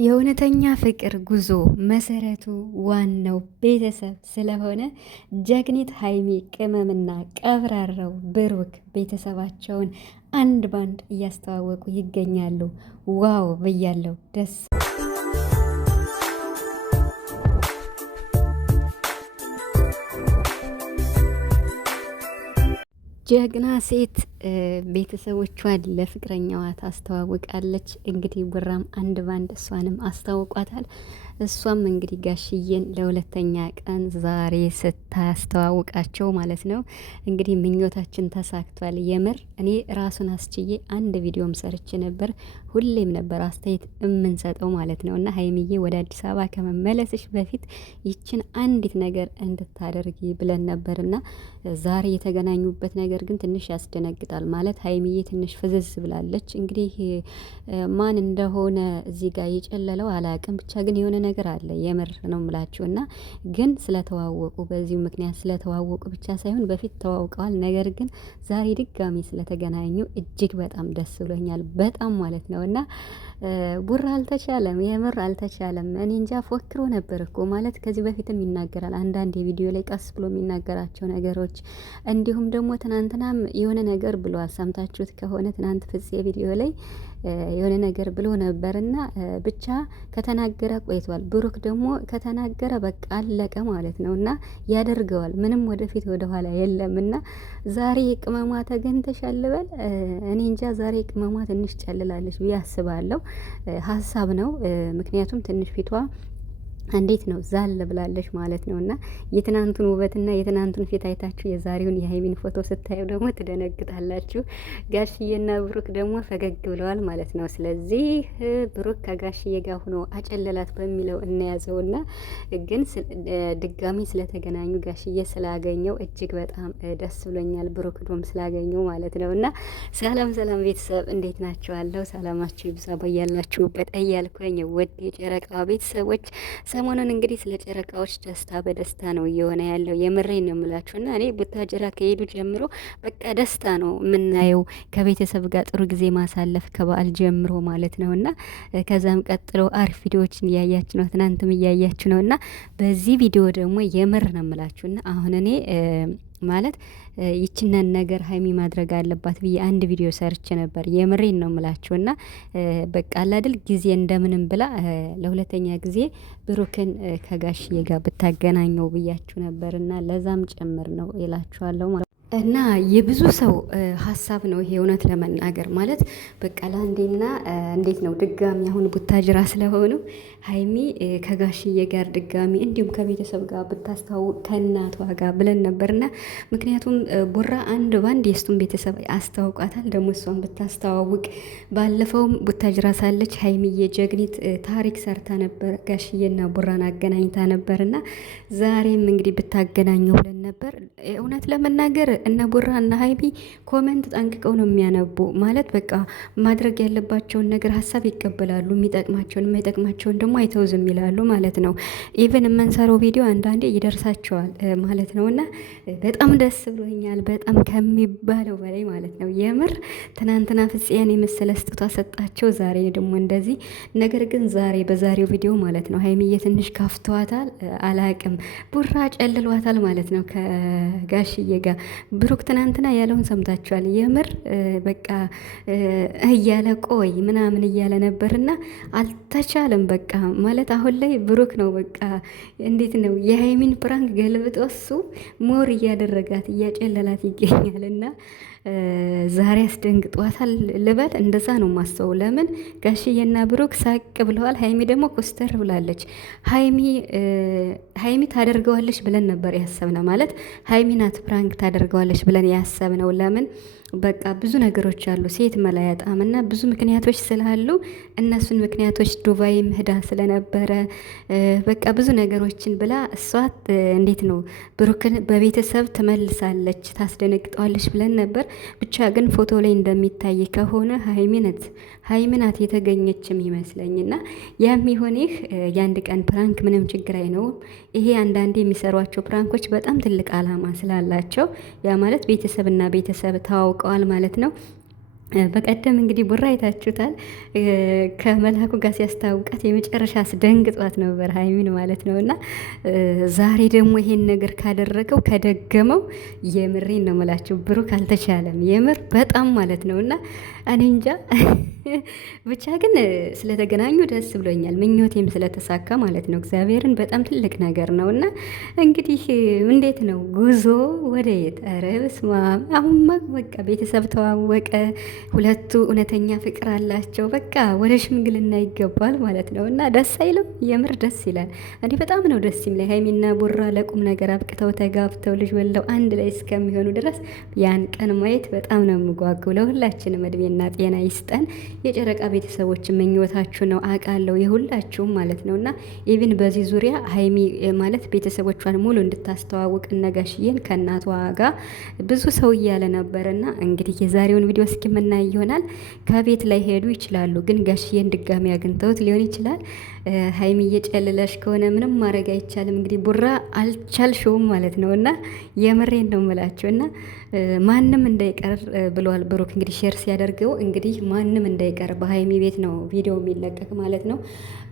የእውነተኛ ፍቅር ጉዞ መሰረቱ ዋናው ቤተሰብ ስለሆነ ጀግኒት ሀይሚ ቅመምና ቀብራራው ብሩክ ቤተሰባቸውን አንድ ባንድ እያስተዋወቁ ይገኛሉ። ዋው ብያለው። ደስ ጀግና ሴት ቤተሰቦቿን ለፍቅረኛዋ ታስተዋውቃለች። እንግዲህ ቡራም አንድ ባንድ እሷንም አስተዋውቋታል። እሷም እንግዲህ ጋሽዬን ለሁለተኛ ቀን ዛሬ ስታስተዋውቃቸው ማለት ነው። እንግዲህ ምኞታችን ተሳክቷል። የምር እኔ ራሱን አስችዬ አንድ ቪዲዮም ሰርች ነበር። ሁሌም ነበር አስተያየት የምንሰጠው ማለት ነው። እና ሀይሚዬ ወደ አዲስ አበባ ከመመለስሽ በፊት ይችን አንዲት ነገር እንድታደርጊ ብለን ነበርና ዛሬ የተገናኙበት ነገር ግን ትንሽ ያስደነግጣል። ማለት ሀይሚዬ ትንሽ ፍዝዝ ብላለች። እንግዲህ ማን እንደሆነ እዚህ ጋር የጨለለው አላቅም። ብቻ ግን የሆነ ነገር አለ። የምር ነው የምላችሁ። እና ግን ስለተዋወቁ በዚሁ ምክንያት ስለተዋወቁ ብቻ ሳይሆን በፊት ተዋውቀዋል። ነገር ግን ዛሬ ድጋሚ ስለተገናኙ እጅግ በጣም ደስ ብሎኛል። በጣም ማለት ነው። እና ቡራ አልተቻለም፣ የምር አልተቻለም። እኔ እንጃ ፎክሮ ነበር እኮ ማለት ከዚህ በፊትም ይናገራል። አንዳንድ የቪዲዮ ላይ ቀስ ብሎ የሚናገራቸው ነገሮች እንዲሁም ደግሞ ትናንትናም የሆነ ነገር ብሏል። ሰምታችሁት ከሆነ ትናንት ፍፄ ቪዲዮ ላይ የሆነ ነገር ብሎ ነበርና ብቻ ከተናገረ ቆይቷል። ብሩክ ደግሞ ከተናገረ በቃ አለቀ ማለት ነው። እና ያደርገዋል። ምንም ወደፊት ወደኋላ የለም። እና ዛሬ ቅመሟ ተገኝተሻል ልበል? እኔ እንጃ። ዛሬ ቅመሟ ትንሽ ጨልላለች ብዬ አስባለሁ። ሀሳብ ነው። ምክንያቱም ትንሽ ፊቷ እንዴት ነው ዛል ብላለች ማለት ነው። እና የትናንቱን ውበትና የትናንቱን ፊት አይታችሁ የዛሬውን የሀይሚን ፎቶ ስታዩ ደግሞ ትደነግጣላችሁ። ጋሽዬና ብሩክ ደግሞ ፈገግ ብለዋል ማለት ነው። ስለዚህ ብሩክ ከጋሽዬ ጋር ሆኖ አጨለላት በሚለው እናያዘውና ግን ድጋሚ ስለተገናኙ ጋሽዬ ስላገኘው እጅግ በጣም ደስ ብሎኛል። ብሩክ ዶም ስላገኘው ማለት ነው። እና ሰላም ሰላም ቤተሰብ እንዴት ናችኋለሁ? ሰላማችሁ ይብዛ በያላችሁበት እያልኩኝ ውድ የጨረቃ ቤተሰቦች ሰሞኑን እንግዲህ ስለ ጨረቃዎች ደስታ በደስታ ነው እየሆነ ያለው። የምሬን ነው የምላችሁ። እና እኔ ቡታጅራ ከሄዱ ጀምሮ በቃ ደስታ ነው የምናየው። ከቤተሰብ ጋር ጥሩ ጊዜ ማሳለፍ ከበዓል ጀምሮ ማለት ነው። እና ከዛም ቀጥሎ አሪፍ ቪዲዮዎችን እያያችሁ ነው። ትናንትም እያያችሁ ነው። እና በዚህ ቪዲዮ ደግሞ የምር ነው የምላችሁ። እና አሁን እኔ ማለት ይችነን ነገር ሀይሚ ማድረግ አለባት ብዬ አንድ ቪዲዮ ሰርች ነበር። የምሬን ነው የምላችሁ። እና በቃ አላድል ጊዜ እንደምንም ብላ ለሁለተኛ ጊዜ ብሩክን ከጋሽዬ ጋር ብታገናኘው ብያችሁ ነበር። እና ለዛም ጭምር ነው ይላችኋለሁ። እና የብዙ ሰው ሀሳብ ነው ይሄ። እውነት ለመናገር ማለት በቃ ለአንዴና እንዴት ነው ድጋሚ አሁን ቡታጅራ ስለሆኑ ሀይሚ ከጋሽዬ ጋር ድጋሚ እንዲሁም ከቤተሰብ ጋር ብታስተዋውቅ ከእናቷ ጋር ብለን ነበርና ምክንያቱም ቡራ አንድ ባንድ የእሱን ቤተሰብ አስተዋውቃታል። ደግሞ እሷን ብታስተዋውቅ ባለፈውም ቡታጅራ ሳለች ሀይሚዬ ጀግኒት ታሪክ ሰርታ ነበር። ጋሽዬና ቡራን አገናኝታ ነበርና ዛሬም እንግዲህ ብታገናኘው ብለን ነበር። እውነት ለመናገር እነ ቡራ እና ሀይሚ ኮመንት ጠንቅቀው ነው የሚያነቡ። ማለት በቃ ማድረግ ያለባቸውን ነገር ሀሳብ ይቀበላሉ። የሚጠቅማቸውን የማይጠቅማቸውን ደግሞ አይተው ዝም ይላሉ ማለት ነው። ኢቨን የምንሰራው ቪዲዮ አንዳንዴ ይደርሳቸዋል ማለት ነው። እና በጣም ደስ ብሎኛል። በጣም ከሚባለው በላይ ማለት ነው። የምር ትናንትና ፍጽያን የመሰለ ስጦታ ሰጣቸው። ዛሬ ደግሞ እንደዚህ ነገር ግን ዛሬ በዛሬው ቪዲዮ ማለት ነው ሀይሚዬ ትንሽ ካፍተዋታል። አላቅም ቡራ ጨልሏታል ማለት ነው ከጋሽዬ ጋር። ብሩክ ትናንትና ያለውን ሰምታችኋል። የምር በቃ እያለ ቆይ ምናምን እያለ ነበርና አልተቻለም። በቃ ማለት አሁን ላይ ብሩክ ነው በቃ እንዴት ነው የሀይሚን ፕራንክ ገልብጦ እሱ ሞር እያደረጋት እያጨለላት ይገኛልና ዛሬ አስደንግጧታል ልበል። እንደዛ ነው ማስተው። ለምን ጋሽዬና ብሩክ ሳቅ ብለዋል። ሀይሚ ደግሞ ኮስተር ብላለች። ሀይሚ ታደርገዋለች ብለን ነበር ያሰብነው። ማለት ሀይሚ ናት ፕራንክ ታደርገዋለች ብለን ያሰብነው። ለምን በቃ ብዙ ነገሮች አሉ። ሴት መላያጣም እና ብዙ ምክንያቶች ስላሉ እነሱን ምክንያቶች ዱባይ ምህዳ ስለነበረ በቃ ብዙ ነገሮችን ብላ እሷ እንዴት ነው ብሩክን በቤተሰብ ትመልሳለች ታስደነግጠዋለች ብለን ነበር። ብቻ ግን ፎቶ ላይ እንደሚታይ ከሆነ ሀይሚ ናት የተገኘችም ይመስለኝና ያም ይሆን ይህ የአንድ ቀን ፕራንክ ምንም ችግር አይነውም። ይሄ አንዳንዴ የሚሰሯቸው ፕራንኮች በጣም ትልቅ አላማ ስላላቸው ያ ማለት ቤተሰብና ቤተሰብ ተዋውቀዋል ማለት ነው። በቀደም እንግዲህ ቡራ አይታችሁታል። ከመልአኩ ጋር ሲያስታውቃት የመጨረሻ አስደንግጧት ነበር ሀይሚን ማለት ነው። እና ዛሬ ደግሞ ይሄን ነገር ካደረገው ከደገመው የምሬን ነው የምላችሁ ብሩክ አልተቻለም። የምር በጣም ማለት ነው። እና እኔ እንጃ ብቻ ግን ስለተገናኙ ደስ ብሎኛል። ምኞቴም ስለተሳካ ማለት ነው። እግዚአብሔርን በጣም ትልቅ ነገር ነው። እና እንግዲህ እንዴት ነው ጉዞ ወደ የት? ኧረ በስመ አብ! አሁንማ በቃ ቤተሰብ ተዋወቀ። ሁለቱ እውነተኛ ፍቅር አላቸው። በቃ ወደ ሽምግልና ይገባል ማለት ነው። እና ደስ አይልም? የምር ደስ ይላል። እኔ በጣም ነው ደስ የሚለኝ ሀይሚና ቡራ ለቁም ነገር አብቅተው ተጋብተው ልጅ ወልደው አንድ ላይ እስከሚሆኑ ድረስ ያን ቀን ማየት በጣም ነው የምጓጉው። ለሁላችንም እድሜና ጤና ይስጠን። የጨረቃ ቤተሰቦች ምኞታችሁ ነው አውቃለሁ፣ የሁላችሁም ማለት ነው። እና ኢቭን በዚህ ዙሪያ ሀይሚ ማለት ቤተሰቦቿን ሙሉ እንድታስተዋውቅ እነጋሽዬን ከእናቷ ጋር ብዙ ሰው እያለ ነበር። እና እንግዲህ የዛሬውን ቪዲዮ እስኪምና ይሆናል። ከቤት ላይ ሄዱ ይችላሉ፣ ግን ጋሽዬን ድጋሚ አግኝተውት ሊሆን ይችላል። ሀይሚ እየጨለለሽ ከሆነ ምንም ማድረግ አይቻልም። እንግዲህ ቡራ አልቻልሽውም ማለት ነው። እና የምሬን ነው የምላቸው። እና ማንም እንዳይቀር ብለዋል ብሩክ እንግዲህ ሼር ሲያደርገው እንግዲህ ማንም እንዳይቀር በሀይሚ ቤት ነው ቪዲዮ የሚለቀቅ ማለት ነው።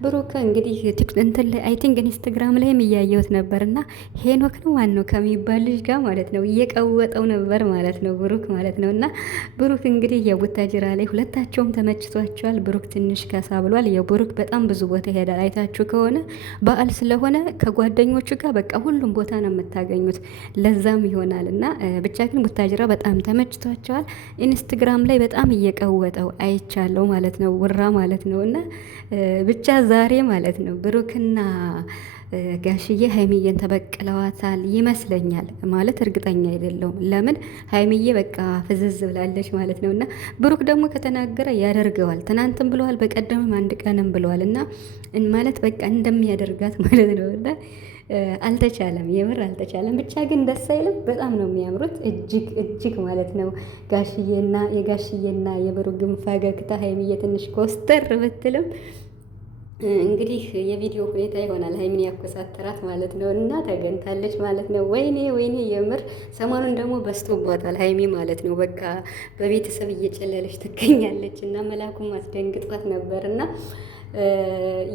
ብሩክ እንግዲህ እንትን ላይ አይ ቲንክ ኢንስታግራም ላይም እያየሁት ነበር እና ሄኖክ ነው ማን ነው ከሚባል ልጅ ጋር ማለት ነው እየቀወጠው ነበር ማለት ነው ብሩክ ማለት ነው። እና ብሩክ እንግዲህ የቡታጅራ ላይ ሁለታቸውም ተመችቷቸዋል። ብሩክ ትንሽ ከሳ ብሏል። የብሩክ በጣም ብዙ ቦታ ይሄዳል። አይታችሁ ከሆነ በዓል ስለሆነ ከጓደኞቹ ጋር በቃ ሁሉም ቦታ ነው የምታገኙት። ለዛም ይሆናል እና ብቻ ግን ቡታጅራ በጣም ተመችቷቸዋል። ኢንስታግራም ላይ በጣም እየቀወጠው አይቻለው ማለት ነው ውራ ማለት ነው። እና ብቻ ዛሬ ማለት ነው ብሩክና ጋሽዬ ሀይሚዬን ተበቅለዋታል ይመስለኛል። ማለት እርግጠኛ አይደለሁም። ለምን ሀይሚዬ በቃ ፍዝዝ ብላለች ማለት ነው። እና ብሩክ ደግሞ ከተናገረ ያደርገዋል። ትናንትም ብለዋል፣ በቀደምም አንድ ቀንም ብለዋል። እና ማለት በቃ እንደሚያደርጋት ማለት ነው። እና አልተቻለም፣ የምር አልተቻለም። ብቻ ግን ደስ አይልም? በጣም ነው የሚያምሩት እጅግ እጅግ ማለት ነው። የጋሽዬና የብሩክ ግን ፈገግታ ሀይሚዬ ትንሽ ኮስተር ብትልም እንግዲህ የቪዲዮ ሁኔታ ይሆናል ሀይሚን ያኮሳተራት ማለት ነው። እና ተገኝታለች ማለት ነው። ወይኔ ወይኔ የምር ሰሞኑን ደግሞ በስቶባታል ሀይሚ ማለት ነው። በቃ በቤተሰብ እየጨለለች ትገኛለች። እና መላኩም አስደንግጧት ነበር። እና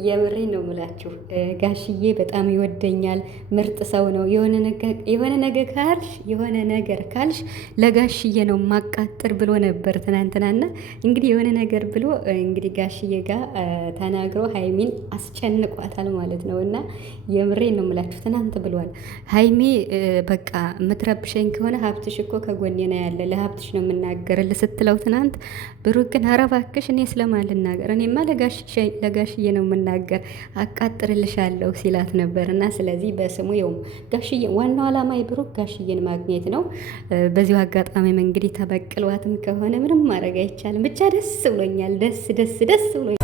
የምሬ ነው ምላችሁ ጋሽዬ በጣም ይወደኛል፣ ምርጥ ሰው ነው። የሆነ ነገር ካልሽ ለጋሽዬ ነው ማቃጥር ብሎ ነበር ትናንትናና እንግዲህ የሆነ ነገር ብሎ እንግዲህ ጋሽዬ ጋር ተናግሮ ሀይሚን አስጨንቋታል ማለት ነው። እና የምሬ ነው ምላችሁ ትናንት ብሏል ሀይሚ በቃ የምትረብሸኝ ከሆነ ሀብትሽ እኮ ከጎኔ ነው ያለ፣ ለሀብትሽ ነው የምናገርልህ ስትለው ትናንት ብሩክ ግን ኧረ እባክሽ እኔ ስለማን ልናገር፣ እኔማ ለጋሽዬ ነው የምናገር አቃጥርልሻለሁ ሲላት ነበር። እና ስለዚህ በስሙ ይኸውም ጋሽዬ ዋናው ዓላማ የብሩክ ጋሽዬን ማግኘት ነው። በዚሁ አጋጣሚም እንግዲህ ተበቅሏትም ከሆነ ምንም ማድረግ አይቻልም። ብቻ ደስ ብሎኛል። ደስ ብሎኛል።